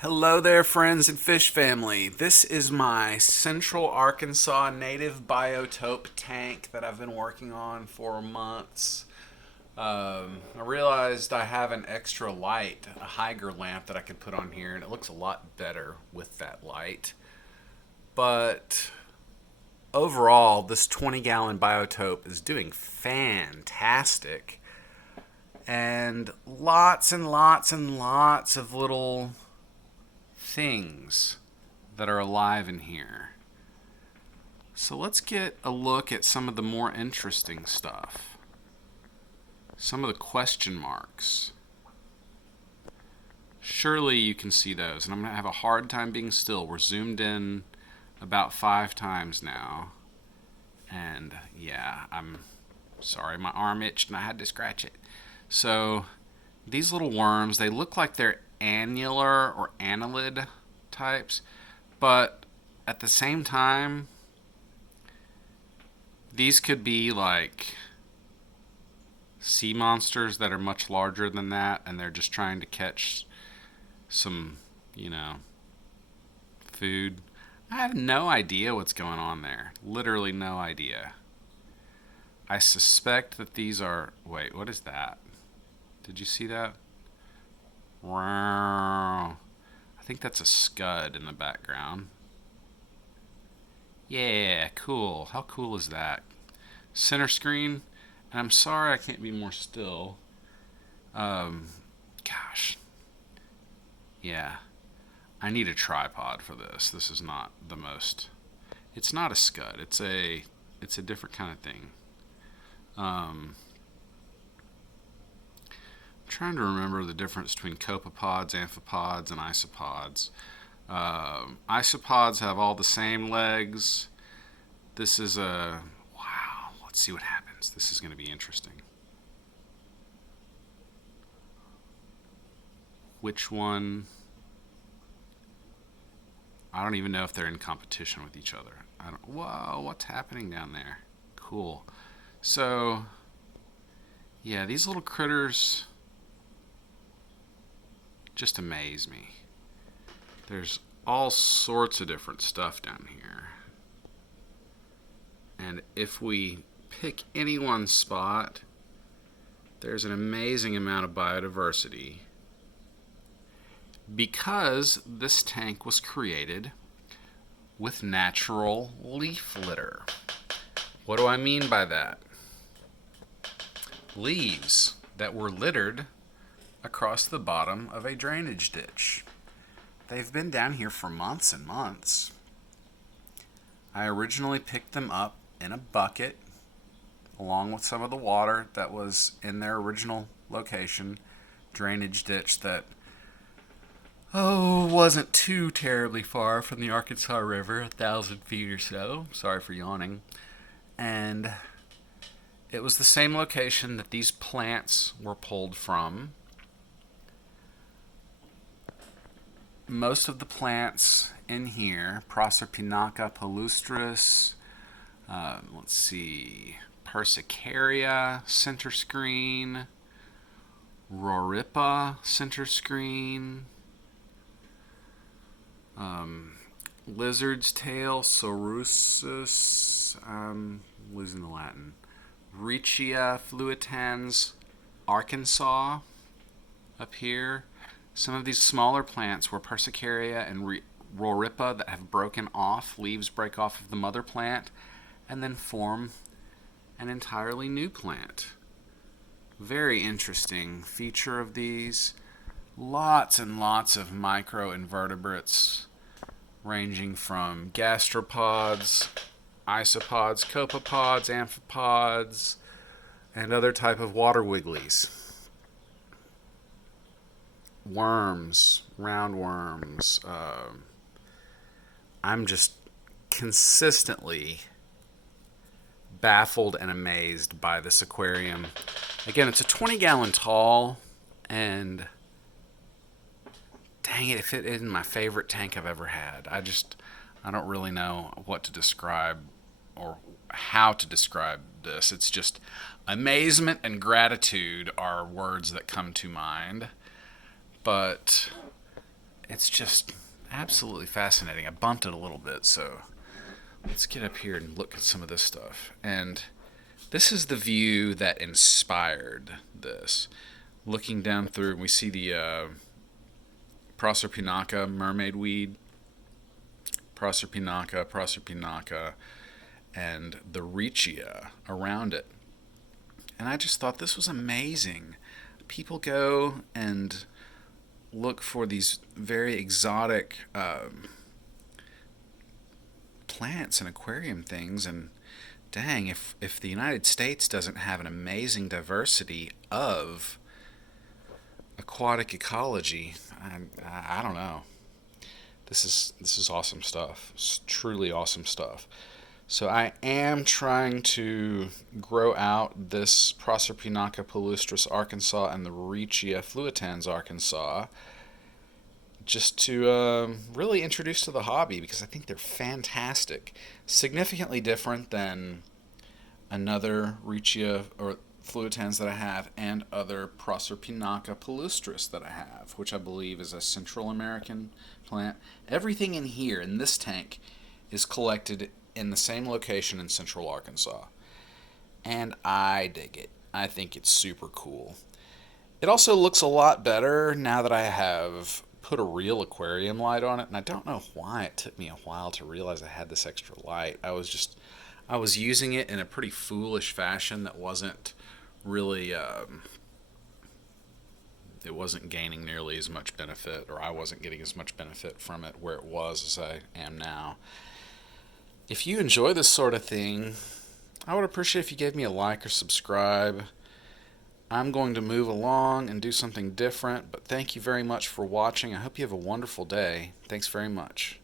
Hello there, friends and fish family. This is my Central Arkansas native biotope tank that I've been working on for months. I realized I have an extra light, a Hygger lamp that I could put on here, and it looks a lot better with that light. But overall, this 20-gallon biotope is doing fantastic. And lots and lots and lots of little things that are alive in here. So let's get a look at some of the more interesting stuff. Some of the question marks. Surely you can see those, and I'm going to have a hard time being still. We're zoomed in about 5 times now. And yeah, I'm sorry, my arm itched and I had to scratch it. So these little worms, they look like they're annular or annelid types, but at the same time, these could be like sea monsters that are much larger than that, and they're just trying to catch some, food. I have no idea what's going on there. Literally no idea. I suspect that these are. Wait, what is that? Did you see that? I think that's a scud in the background. Yeah, cool. How cool is that? Center screen. And I'm sorry I can't be more still. Um, Gosh. Yeah. I need a tripod for this. This is not the most. It's not a scud. It's a different kind of thing. Um, I'm trying to remember the difference between copepods, amphipods, and isopods. Isopods have all the same legs. This is a. Wow, let's see what happens. This is going to be interesting. Which one? I don't even know if they're in competition with each other. I don't. Whoa, what's happening down there? Cool. So, yeah, these little critters just amaze me. There's all sorts of different stuff down here. And if we pick any one spot, there's an amazing amount of biodiversity because this tank was created with natural leaf litter. What do I mean by that? Leaves that were littered across the bottom of a drainage ditch. They've been down here for months and months. I originally picked them up in a bucket along with some of the water that was in their original location, drainage ditch that wasn't too terribly far from the Arkansas River, 1,000 feet or so. Sorry for yawning. And it was the same location that these plants were pulled from. Most of the plants in here, Proserpinaca palustris, let's see, Persicaria, center screen, Roripa, center screen, lizard's tail, Sorusus, losing the Latin, Riccia fluitans, Arkansas, up here. Some of these smaller plants were Persicaria and Roripa that have broken off. Leaves break off of the mother plant and then form an entirely new plant. Very interesting feature of these. Lots and lots of micro-invertebrates ranging from gastropods, isopods, copepods, amphipods, and other type of water wigglies. Worms, roundworms. I'm just consistently baffled and amazed by this aquarium. Again, it's a 20-gallon tall, and dang it, if it isn't my favorite tank I've ever had. I don't really know what to describe or how to describe this. It's just amazement and gratitude are words that come to mind. But it's just absolutely fascinating. I bumped it a little bit, so let's get up here and look at some of this stuff. And this is the view that inspired this. Looking down through, we see the Proserpinaca mermaid weed, Proserpinaca, and the Riccia around it. And I just thought this was amazing. People go and look for these very exotic plants and aquarium things, and dang, if the United States doesn't have an amazing diversity of aquatic ecology, I don't know. This is awesome stuff. It's truly awesome stuff. So I am trying to grow out this Proserpinaca palustris Arkansas and the Riccia fluitans Arkansas, just to really introduce to the hobby, because I think they're fantastic. Significantly different than another Riccia or fluitans that I have, and other Proserpinaca palustris that I have, which I believe is a Central American plant. Everything in here, in this tank, is collected in the same location in Central Arkansas. And I dig it. I think it's super cool. It also looks a lot better now that I have put a real aquarium light on it, and I don't know why it took me a while to realize I had this extra light. I was using it in a pretty foolish fashion that wasn't really it wasn't gaining nearly as much benefit, or I wasn't getting as much benefit from it where it was as I am now. If you enjoy this sort of thing, I would appreciate if you gave me a like or subscribe. I'm going to move along and do something different, but thank you very much for watching. I hope you have a wonderful day. Thanks very much.